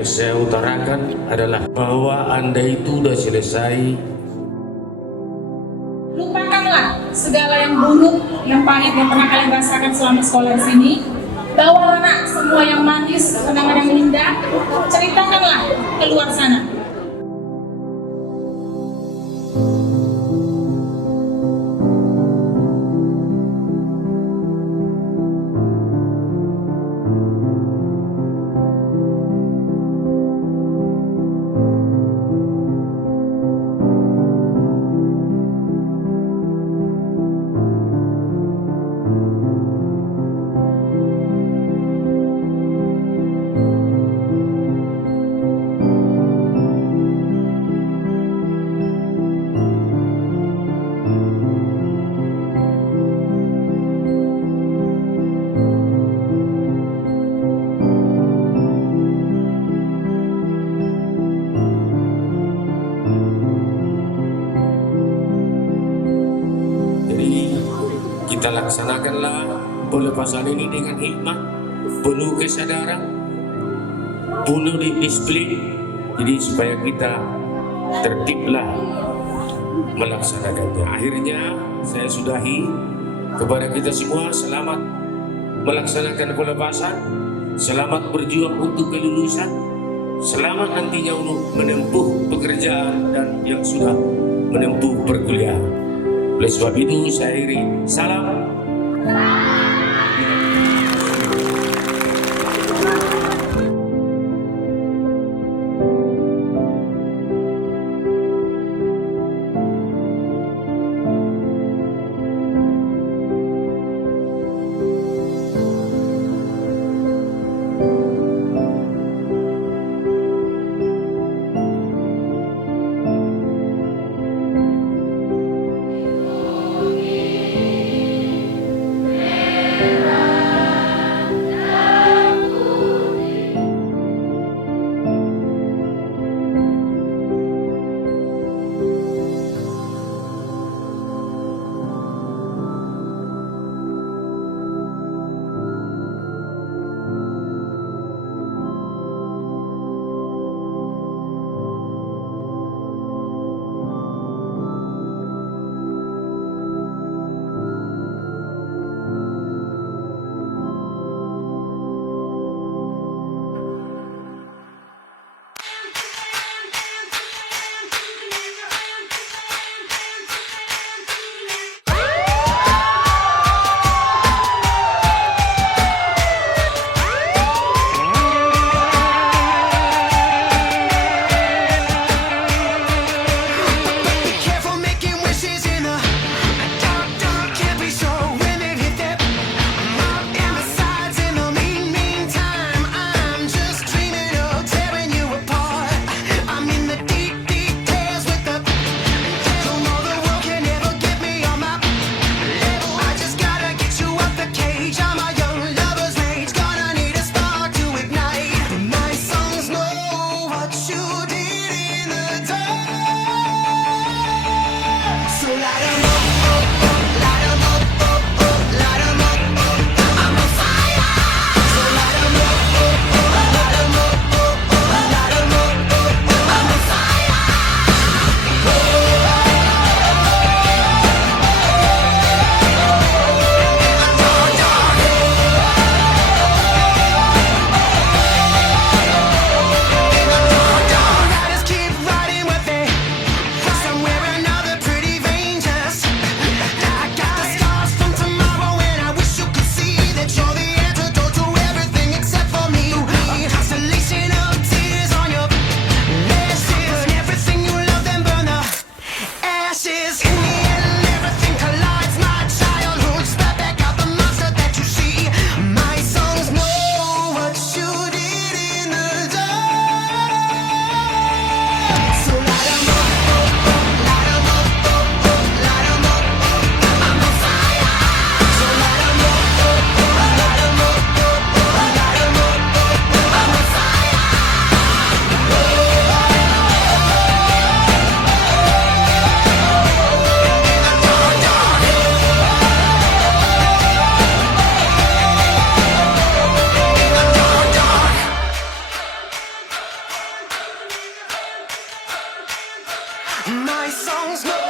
yang saya utarakan adalah bahwa Anda itu sudah selesai. Lupakanlah segala yang buruk, yang pahit yang pernah kalian rasakan selama sekolah di sini. Bawalah semua yang manis, kenangan yang indah. Ceritakanlah keluar sana. Kita laksanakanlah pelepasan ini dengan hikmah, penuh kesadaran, penuh disiplin. Jadi supaya kita tertiblah melaksanakannya. Akhirnya saya sudahi kepada kita semua, selamat melaksanakan pelepasan, selamat berjuang untuk kelulusan, selamat nantinya untuk menempuh pekerjaan dan yang sudah menempuh perkuliahan. Oleh sebab itu saya akhiri, salam. My songs go